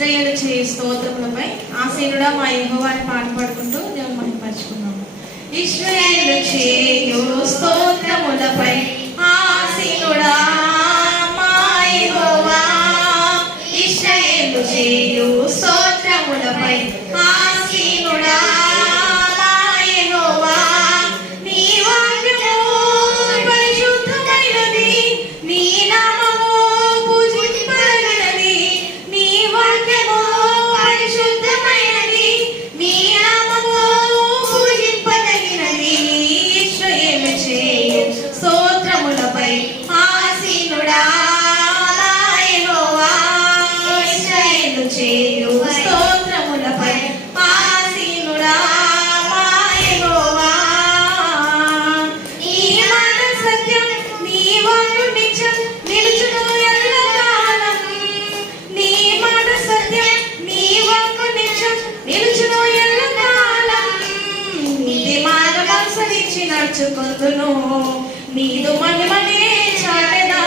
Israel చేయి స్తోత్రములపై ఆశీనుడా మా యహోవాని పాట పాడుకుంటూ దేవుని మహిపరుచుకున్నాము ఇస్రాయేల్ చేయు స్తోత్రములపై మరచుకుందును నీదు మహిమనే చాటదా.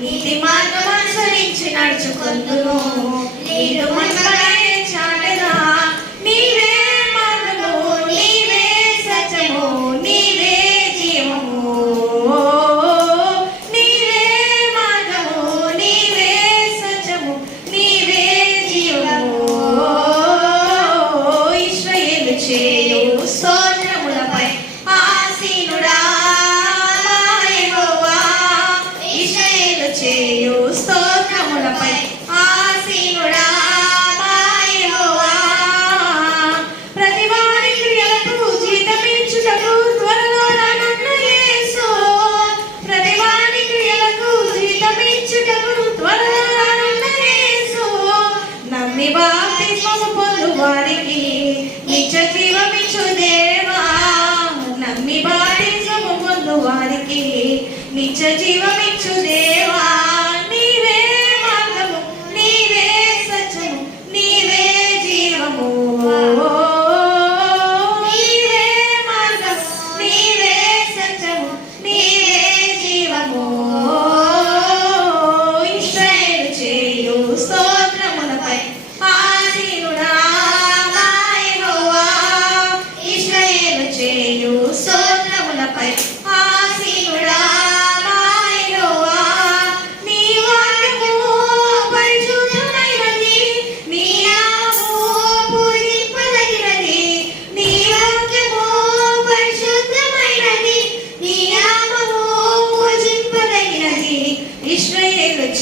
నీతి మార్గం అనుసరించి నడుచుకుందును. నీదు మహిమనే చాటదా. నీవే మార్గము నీవే సత్యము నీవే జీవము. నీవే మార్గము నీవే సత్యము నీవే జీవము. ఇస్రాయేలు చేయు సో వారికి నిత్య జీవమిచ్చు దేవా. నమ్మి వారి ముందు వారికి నిత్య జీవమిచ్చు దేవా.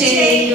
gente.